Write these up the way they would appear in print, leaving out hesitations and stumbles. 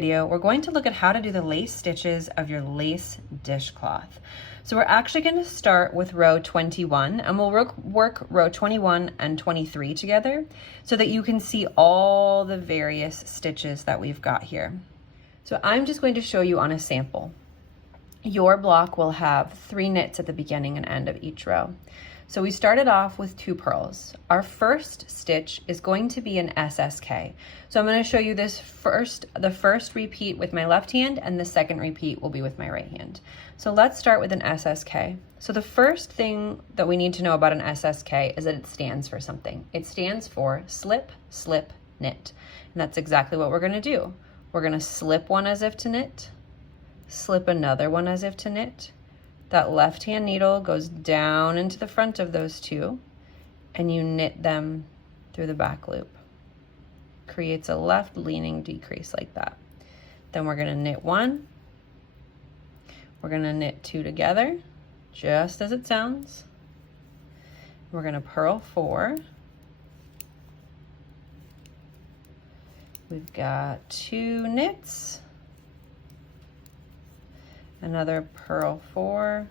video, we're going to look at how to do the lace stitches of your lace dishcloth. So we're actually going to start with row 21, and we'll work row 21 and 23 together so that you can see all the various stitches that we've got here. So I'm just going to show you on a sample. Your block will have 3 knits at the beginning and end of each row. So we started off with 2 purls. Our first stitch is going to be an SSK. So I'm going to show you the first repeat with my left hand, and the second repeat will be with my right hand. So let's start with an SSK. So the first thing that we need to know about an SSK is that it stands for something. It stands for slip, slip, knit. And that's exactly what we're going to do. We're going to slip one as if to knit, slip another one as if to knit. That left hand needle goes down into the front of those 2, and you knit them through the back loop. Creates a left leaning decrease like that. Then we're going to knit 1. We're going to knit 2 together, just as it sounds. We're going to purl 4. We've got 2 knits. Another purl 4,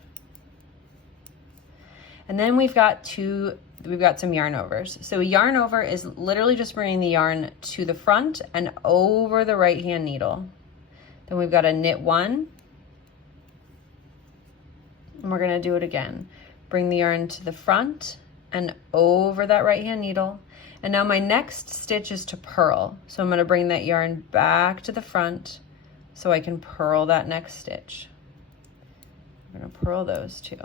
and then we've got some yarn overs. So a yarn over is literally just bringing the yarn to the front and over the right hand needle. Then we've got a knit 1, and we're going to do it again. Bring the yarn to the front and over that right hand needle. And now my next stitch is to purl. So I'm going to bring that yarn back to the front so I can purl that next stitch. We're going to purl those 2.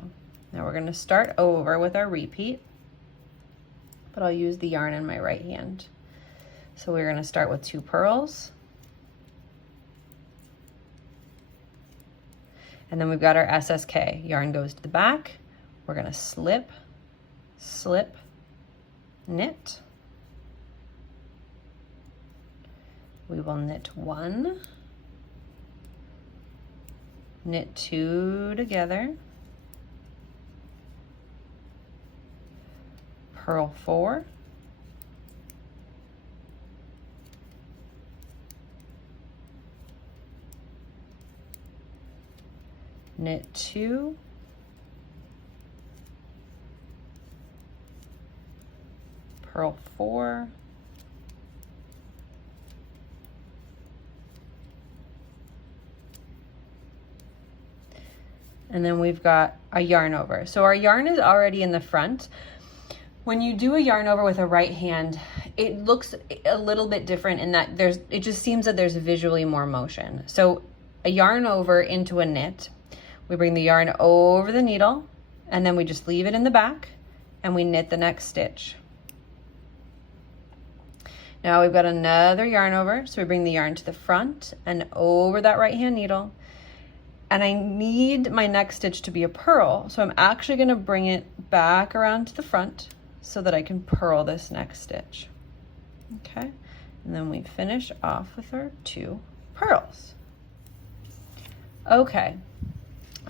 Now we're going to start over with our repeat, but I'll use the yarn in my right hand. So we're going to start with 2 purls. And then we've got our SSK. Yarn goes to the back. We're going to slip, slip, knit. We will knit 1. Knit 2 together, purl 4, knit 2, purl 4, and then we've got a yarn over. So our yarn is already in the front. When you do a yarn over with a right hand, it looks a little bit different in that it just seems that there's visually more motion. So a yarn over into a knit, we bring the yarn over the needle, and then we just leave it in the back, and we knit the next stitch. Now we've got another yarn over, so we bring the yarn to the front and over that right hand needle. And I need my next stitch to be a purl, so I'm actually going to bring it back around to the front so that I can purl this next stitch. Okay, and then we finish off with our 2 purls. Okay,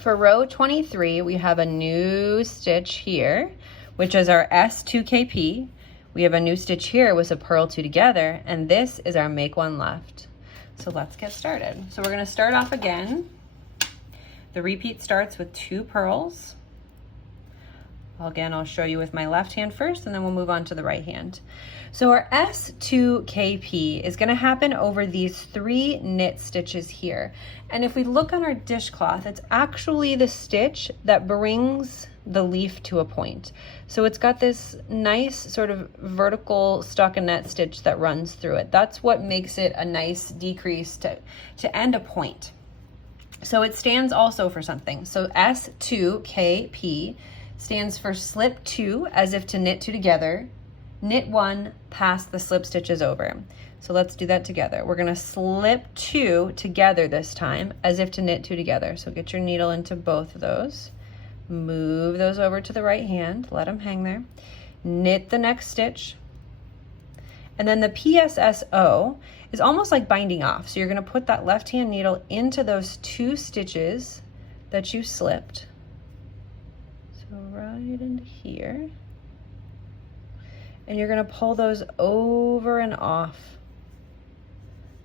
for row 23, we have a new stitch here, which is our S2KP. We have a new stitch here with a purl 2 together, and this is our make 1 left. So let's get started. So we're going to start off again. The repeat starts with 2 purls. Again, I'll show you with my left hand first, and then we'll move on to the right hand. So our S2KP is going to happen over these 3 knit stitches here. And if we look on our dishcloth, it's actually the stitch that brings the leaf to a point. So it's got this nice sort of vertical stockinette stitch that runs through it. That's what makes it a nice decrease to end a point. So it stands also for something. So S2KP stands for slip 2 as if to knit 2 together, knit 1 past the slip stitches over. So let's do that together. We're going to slip 2 together this time as if to knit 2 together. So get your needle into both of those. Move those over to the right hand, let them hang there. Knit the next stitch. And then the PSSO is almost like binding off. So you're going to put that left hand needle into those 2 stitches that you slipped. So right into here. And you're going to pull those over and off.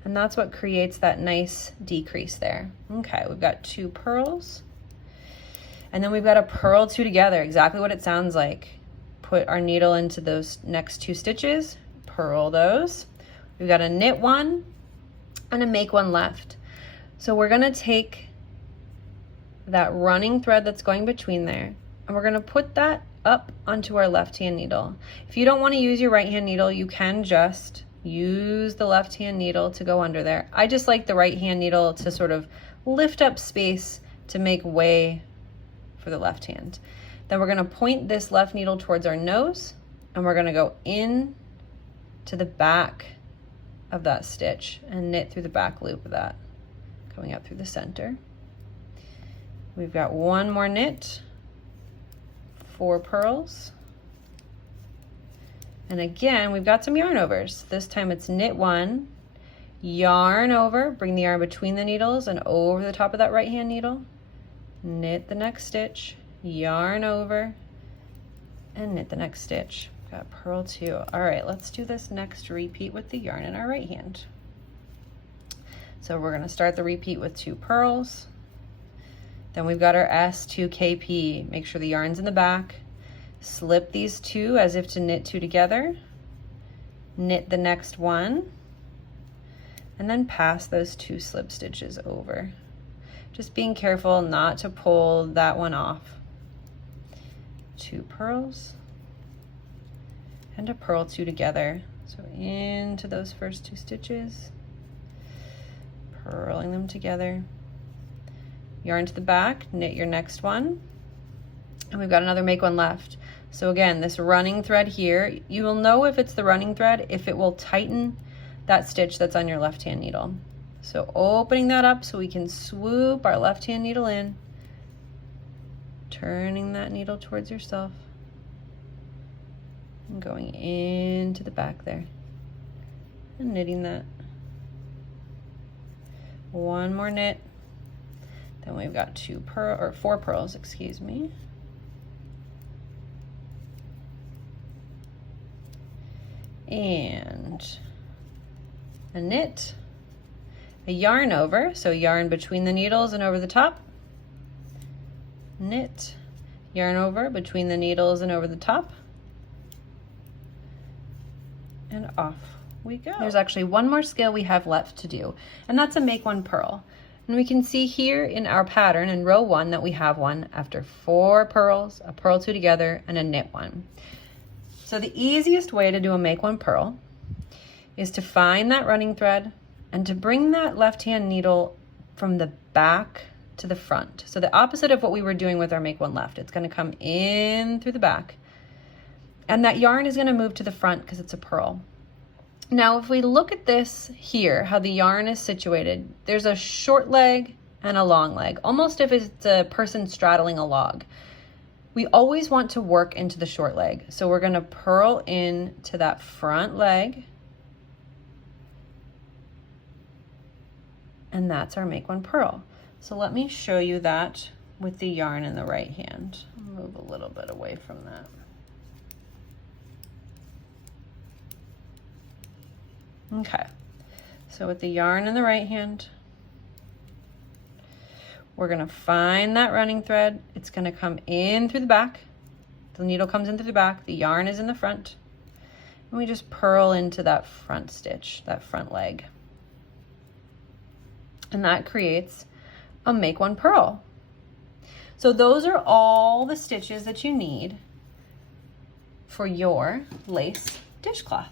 And that's what creates that nice decrease there. Okay, we've got 2 purls. And then we've got to purl 2 together, exactly what it sounds like. Put our needle into those next 2 stitches, purl those. We've got a knit 1 and a make 1 left. So we're gonna take that running thread that's going between there, and we're gonna put that up onto our left hand needle. If you don't want to use your right hand needle, you can just use the left hand needle to go under there. I just like the right hand needle to sort of lift up space to make way for the left hand. Then we're gonna point this left needle towards our nose, and we're gonna go in to the back of that stitch and knit through the back loop of that, coming up through the center. We've got 1 more knit, 4 purls, and again we've got some yarn overs. This time it's knit 1, yarn over, bring the yarn between the needles and over the top of that right hand needle, knit the next stitch, yarn over, and knit the next stitch. Got purl 2. All right, let's do this next repeat with the yarn in our right hand. So we're going to start the repeat with 2 purls. Then we've got our S2KP. Make sure the yarn's in the back. Slip these 2 as if to knit 2 together. Knit the next 1. And then pass those 2 slip stitches over. Just being careful not to pull that one off. 2 purls. And a purl 2 together. So into those first 2 stitches, purling them together. Yarn to the back, knit your next one, and we've got another make 1 left. So again, this running thread here, you will know if it's the running thread if it will tighten that stitch that's on your left hand needle. So opening that up so we can swoop our left hand needle in, turning that needle towards yourself, and going into the back there and knitting that. 1 more knit. Then we've got 4 purls, excuse me. And a knit, a yarn over, so yarn between the needles and over the top. Knit, yarn over between the needles and over the top. And off we go. There's actually 1 more skill we have left to do, and that's a make 1 purl. And we can see here in our pattern in row 1 that we have one after 4 purls, a purl 2 together, and a knit 1. So the easiest way to do a make 1 purl is to find that running thread and to bring that left hand needle from the back to the front. So the opposite of what we were doing with our make 1 left. It's going to come in through the back. And that yarn is going to move to the front because it's a purl. Now, if we look at this here, how the yarn is situated, there's a short leg and a long leg, almost if it's a person straddling a log. We always want to work into the short leg. So we're going to purl in to that front leg. And that's our make 1 purl. So let me show you that with the yarn in the right hand. I'll move a little bit away from that. Okay, so with the yarn in the right hand, we're going to find that running thread. It's going to come in through the back. The needle comes in through the back. The yarn is in the front. And we just purl into that front stitch, that front leg. And that creates a make 1 purl. So those are all the stitches that you need for your lace dishcloth.